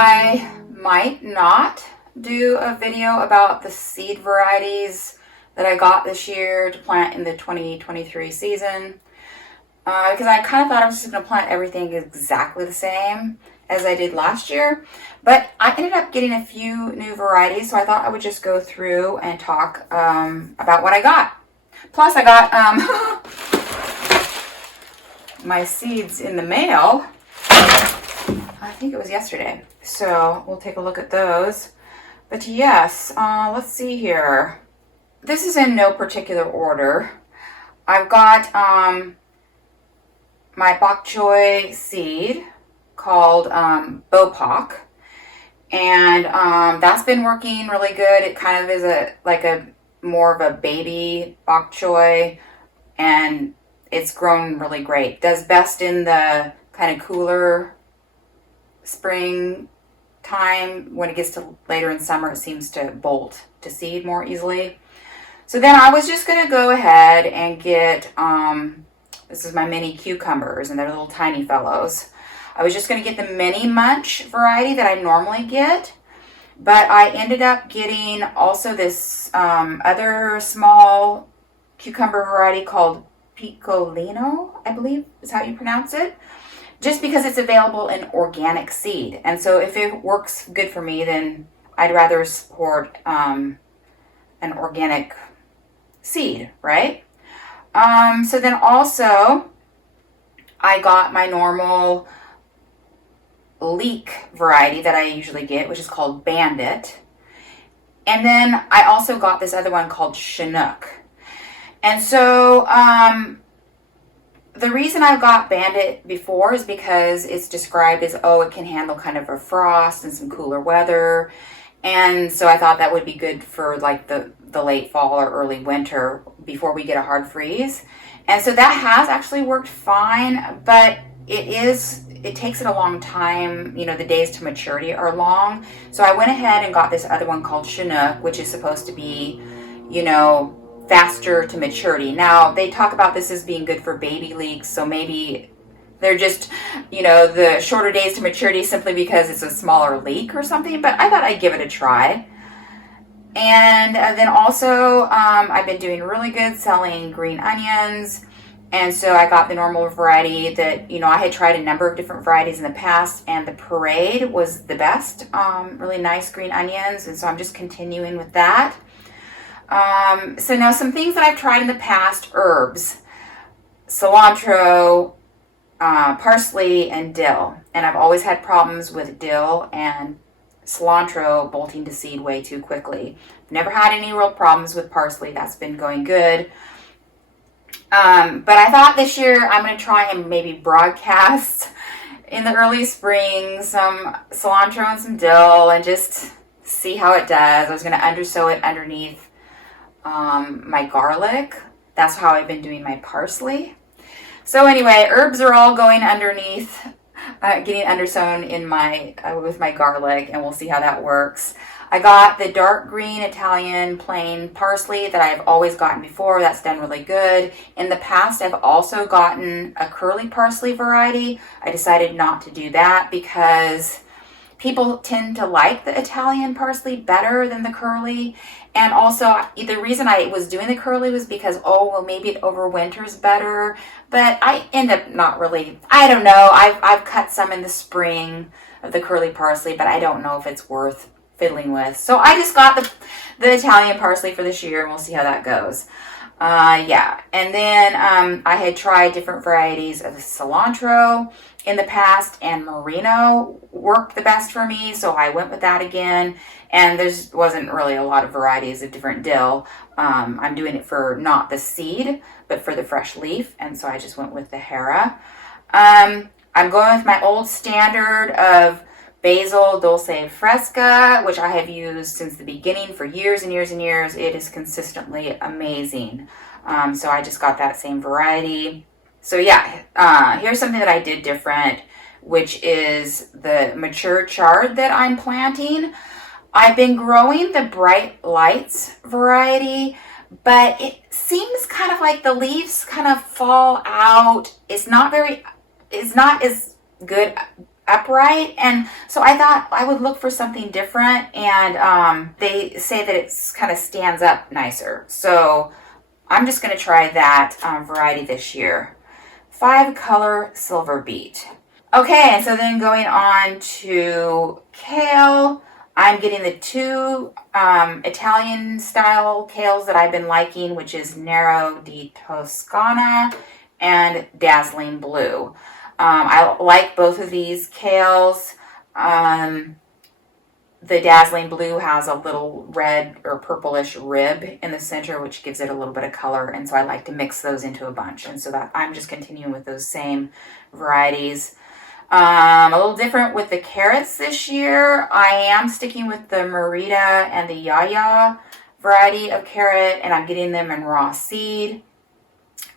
I might not do a video about the seed varieties that I got this year to plant in the 2023 season. Because I kind of thought I was just going to plant everything exactly the same as I did last year. But I ended up getting a few new varieties, so I thought I would just go through and talk about what I got. Plus, I got my seeds in the mail. I think it was yesterday. So we'll take a look at those. But yes, let's see here. This is in no particular order. I've got my bok choy seed called Bopok, and that's been working really good. It kind of is a more of a baby bok choy, and it's grown really great. Does best in the kind of cooler spring time. When it gets to later in summer, it seems to bolt to seed more easily. So then I was just going to go ahead and get, this is my mini cucumbers, and they're little tiny fellows. I was just going to get the mini munch variety that I normally get, but I ended up getting also this other small cucumber variety called Piccolino, I believe is how you pronounce it, just because it's available in organic seed. And so if it works good for me, then I'd rather support an organic seed, right? So then also I got my normal leek variety that I usually get, which is called Bandit. And then I also got this other one called Chinook. And so the reason I got Bandit before is because it's described as, it can handle kind of a frost and some cooler weather. And so I thought that would be good for like the late fall or early winter before we get a hard freeze. And so that has actually worked fine, but it takes it a long time. You know, the days to maturity are long. So I went ahead and got this other one called Chinook, which is supposed to be, faster to maturity. Now, they talk about this as being good for baby leeks, so maybe they're just, the shorter days to maturity simply because it's a smaller leek or something, but I thought I'd give it a try. And then also, I've been doing really good selling green onions, and so I got the normal variety that, I had tried a number of different varieties in the past, and the Parade was the best, really nice green onions, and so I'm just continuing with that. So now some things that I've tried in the past: herbs, cilantro, parsley, and dill. And I've always had problems with dill and cilantro bolting to seed way too quickly. Never had any real problems with parsley. That's been going good. But I thought this year I'm going to try and maybe broadcast in the early spring some cilantro and some dill and just see how it does. I was going to undersow it underneath my garlic. That's how I've been doing my parsley. So anyway, herbs are all going underneath, getting undersown in with my garlic, and we'll see how that works. I got the dark green Italian plain parsley that I've always gotten before. That's done really good. In the past, I've also gotten a curly parsley variety. I decided not to do that because people tend to like the Italian parsley better than the curly. And also, the reason I was doing the curly was because, maybe it overwinters better. But I end up not really, I don't know. I've cut some in the spring of the curly parsley, but I don't know if it's worth fiddling with. So I just got the Italian parsley for this year, and we'll see how that goes. And then I had tried different varieties of cilantro in the past, and merino worked the best for me, so I went with that again. And there wasn't really a lot of varieties of different dill. I'm doing it for not the seed, but for the fresh leaf, and so I just went with the Hera. I'm going with my old standard of basil dulce fresca, which I have used since the beginning for years and years and years. It is consistently amazing. So I just got that same variety. So here's something that I did different, which is the mature chard that I'm planting. I've been growing the Bright Lights variety, but it seems kind of like the leaves kind of fall out. It's not as good upright, and so I thought I would look for something different, and they say that it's kind of stands up nicer. So I'm just going to try that variety this year. 5-color silver beet. Okay, and so then going on to kale, I'm getting the two Italian style kales that I've been liking, which is Nero di Toscana and Dazzling Blue. I like both of these kales. The Dazzling Blue has a little red or purplish rib in the center, which gives it a little bit of color. And so I like to mix those into a bunch. And so that I'm just continuing with those same varieties. A little different with the carrots this year. I am sticking with the Merita and the Yaya variety of carrot, and I'm getting them in raw seed.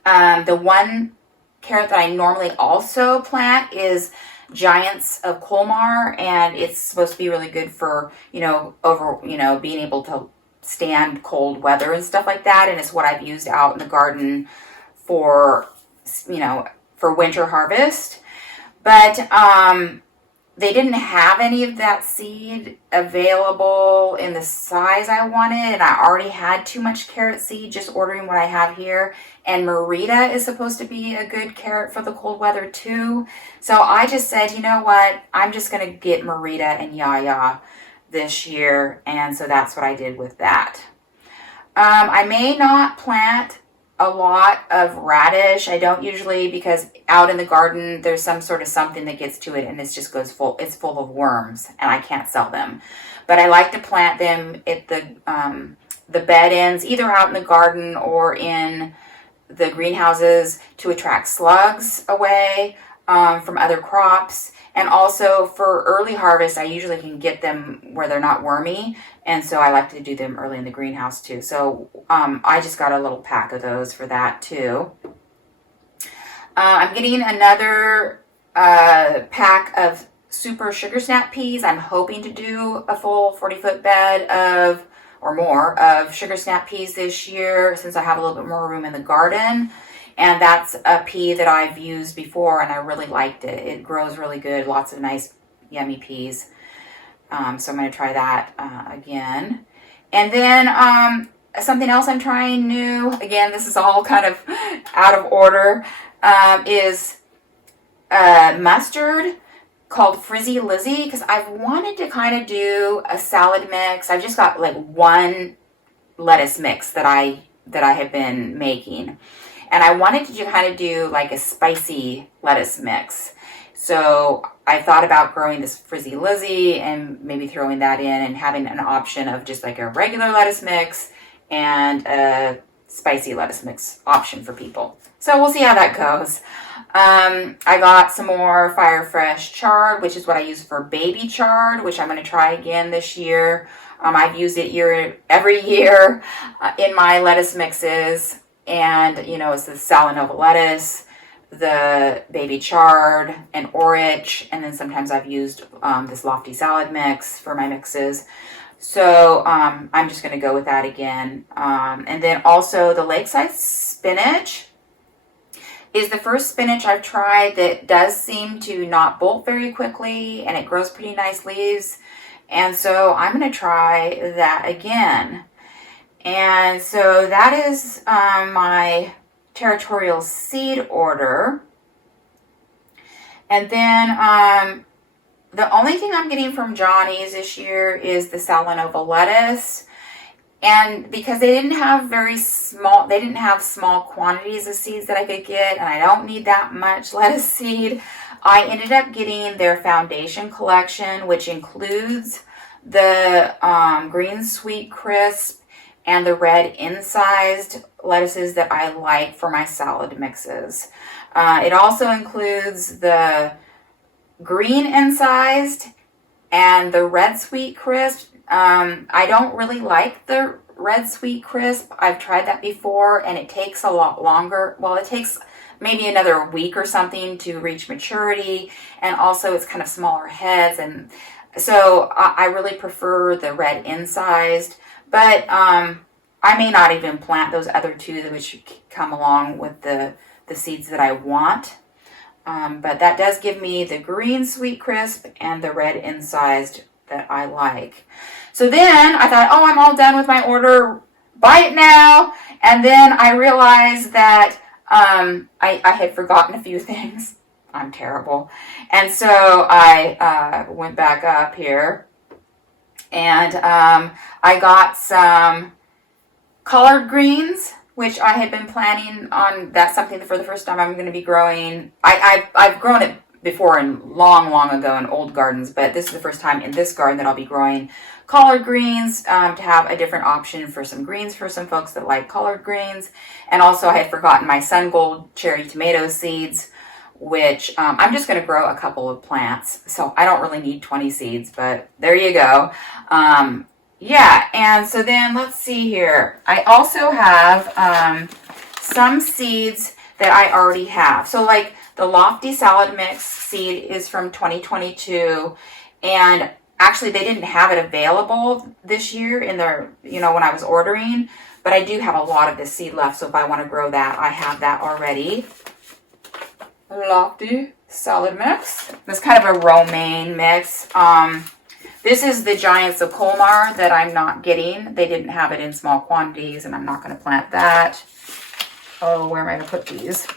The one carrot that I normally also plant is Giants of Colmar, and it's supposed to be really good for, being able to stand cold weather and stuff like that. And it's what I've used out in the garden for winter harvest. But they didn't have any of that seed available in the size I wanted, and I already had too much carrot seed just ordering what I have here. And Merita is supposed to be a good carrot for the cold weather too. So I just said, you know what, I'm just going to get Merita and Yaya this year, and so that's what I did with that. I may not plant a lot of radish. I don't usually, because out in the garden there's some sort of something that gets to it and it just goes full. It's full of worms and I can't sell them. But I like to plant them at the bed ends, either out in the garden or in the greenhouses, to attract slugs away from other crops. And also for early harvest, I usually can get them where they're not wormy. And so I like to do them early in the greenhouse too. So I just got a little pack of those for that too. I'm getting another pack of super sugar snap peas. I'm hoping to do a full 40-foot bed of, or more, of sugar snap peas this year, since I have a little bit more room in the garden. And that's a pea that I've used before, and I really liked it. It grows really good, lots of nice, yummy peas. So I'm going to try that again. And then something else I'm trying new, again, this is all kind of out of order, is mustard called Frizzy Lizzy, because I've wanted to kind of do a salad mix. I've just got like one lettuce mix that I have been making. And I wanted to kind of do like a spicy lettuce mix. So I thought about growing this Frizzy Lizzy and maybe throwing that in and having an option of just like a regular lettuce mix and a spicy lettuce mix option for people. So we'll see how that goes. I got some more Fire Fresh chard, which is what I use for baby chard, which I'm going to try again this year. I've used it every year in my lettuce mixes. And, it's the Salanova lettuce, the baby chard, and orich. And then sometimes I've used this Lofty salad mix for my mixes. So I'm just going to go with that again. And then also the Lakeside spinach is the first spinach I've tried that does seem to not bolt very quickly. And it grows pretty nice leaves. And so I'm going to try that again. And so that is my territorial seed order. And then the only thing I'm getting from Johnny's this year is the Salanova lettuce. And because they didn't have small quantities of seeds that I could get, and I don't need that much lettuce seed, I ended up getting their foundation collection, which includes the green sweet crisp and the red incised lettuces that I like for my salad mixes. It also includes the green incised and the red sweet crisp. I don't really like the red sweet crisp. I've tried that before, and it takes a lot longer. Well, it takes maybe another week or something to reach maturity, and also it's kind of smaller heads, and so I really prefer the red incised. But I may not even plant those other two, which come along with the seeds that I want. But that does give me the green sweet crisp and the red incised that I like. So then I thought, oh, I'm all done with my order. Buy it now. And then I realized that I had forgotten a few things. I'm terrible. And so I went back up here and I got some collard greens, which I had been planning on. That's something for the first time I'm going to be growing. I've grown it before and long ago in old gardens, but this is the first time in this garden that I'll be growing collard greens, to have a different option for some greens for some folks that like collard greens. And also I had forgotten my sun gold cherry tomato seeds, which I'm just going to grow a couple of plants. So I don't really need 20 seeds, but there you go. Yeah, and so then let's see here. I also have some seeds that I already have. So like the Lofty Salad Mix seed is from 2022, and actually they didn't have it available this year in their, when I was ordering, but I do have a lot of this seed left, so if I want to grow that, I have that already. Lofty Salad Mix. It's kind of a romaine mix. This is the Giants of Colmar that I'm not getting. They didn't have it in small quantities, and I'm not going to plant that. Oh, where am I going to put these?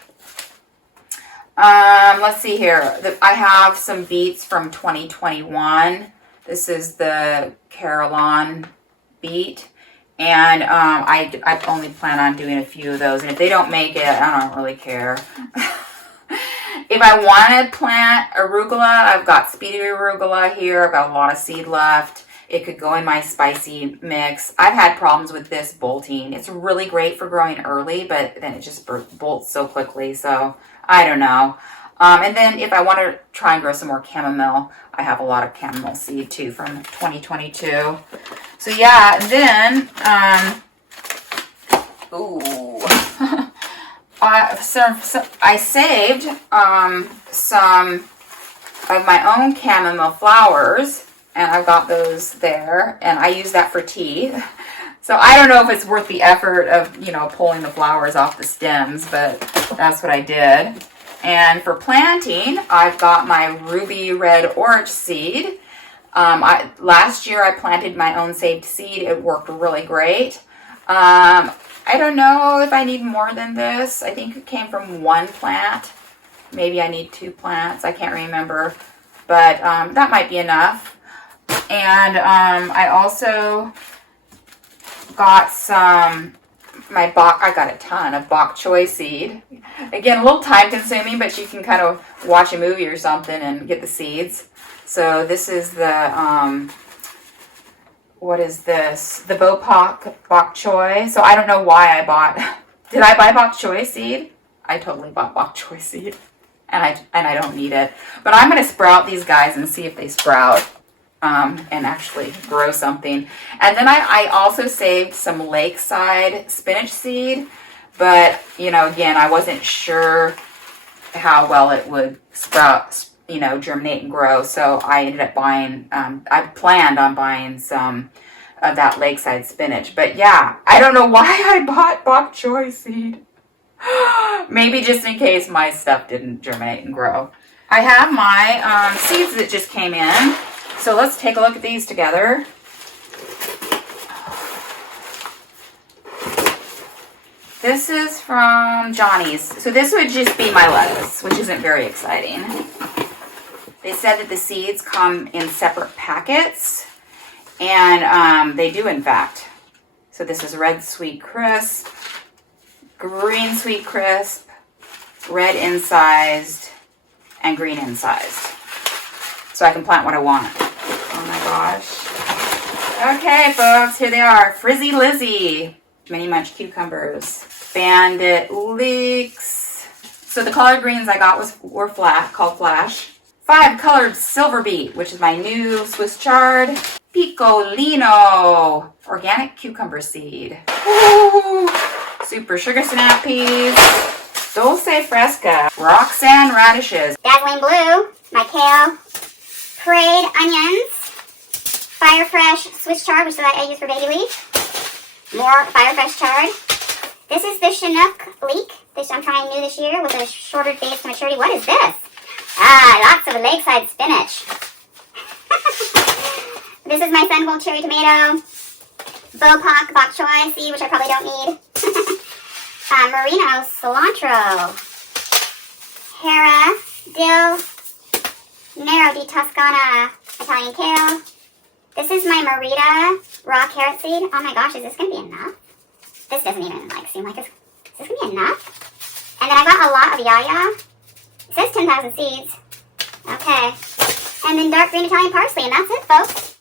Let's see here. I have some beets from 2021. This is the Carillon beet. And I only plan on doing a few of those. And if they don't make it, I don't really care. If I want to plant arugula, I've got speedy arugula here. I've got a lot of seed left. It could go in my spicy mix. I've had problems with this bolting. It's really great for growing early, but then it just bolts so quickly. So I don't know. And then if I want to try and grow some more chamomile, I have a lot of chamomile seed too from 2022. So yeah, then, I saved some of my own chamomile flowers, and I've got those there, and I use that for tea. So I don't know if it's worth the effort of, pulling the flowers off the stems, but that's what I did. And for planting, I've got my ruby red orange seed. Last year I planted my own saved seed. It worked really great. I don't know if I need more than this. I think it came from one plant. Maybe I need 2 plants. I can't remember. But that might be enough. And I also got I got a ton of bok choy seed. Again, a little time consuming, but you can kind of watch a movie or something and get the seeds. So this is the, what is this? The bok choy. So I don't know why I bought, did I buy bok choy seed? I totally bought bok choy seed. And I don't need it. But I'm going to sprout these guys and see if they sprout. And actually grow something. And then I also saved some lakeside spinach seed, but again, I wasn't sure how well it would sprout, germinate and grow. So I ended up buying, I planned on buying some of that lakeside spinach. But yeah, I don't know why I bought bok choy seed. Maybe just in case my stuff didn't germinate and grow. I have my seeds that just came in. So let's take a look at these together. This is from Johnny's. So this would just be my lettuce, which isn't very exciting. They said that the seeds come in separate packets, and they do in fact. So this is red sweet crisp, green sweet crisp, red incised, and green incised. So I can plant what I want. Oh my gosh. Okay, folks, here they are. Frizzy Lizzy. Mini Munch cucumbers. Bandit leeks. So the collard greens I got were called Flash. 5 colored silver beet, which is my new Swiss chard. Piccolino. Organic cucumber seed. Ooh. Super sugar snap peas. Dulce Fresca. Roxanne radishes. Dazzling blue. My kale. Parade onions, Fire Fresh Swiss chard, which is what I use for baby leaf. More Fire Fresh chard. This is the Chinook leek. This I'm trying new this year with a shorter days to maturity. What is this? Lots of lakeside spinach. This is my Sungold cherry tomato. Bopak bok choy seed, which I probably don't need. Merino cilantro. Hera dill. Nero di Toscana Italian kale. This is my Merita raw carrot seed. Oh my gosh, is this going to be enough? This doesn't even seem like this. Is this going to be enough? And then I got a lot of yaya. It says 10,000 seeds. Okay. And then dark green Italian parsley, and that's it, folks.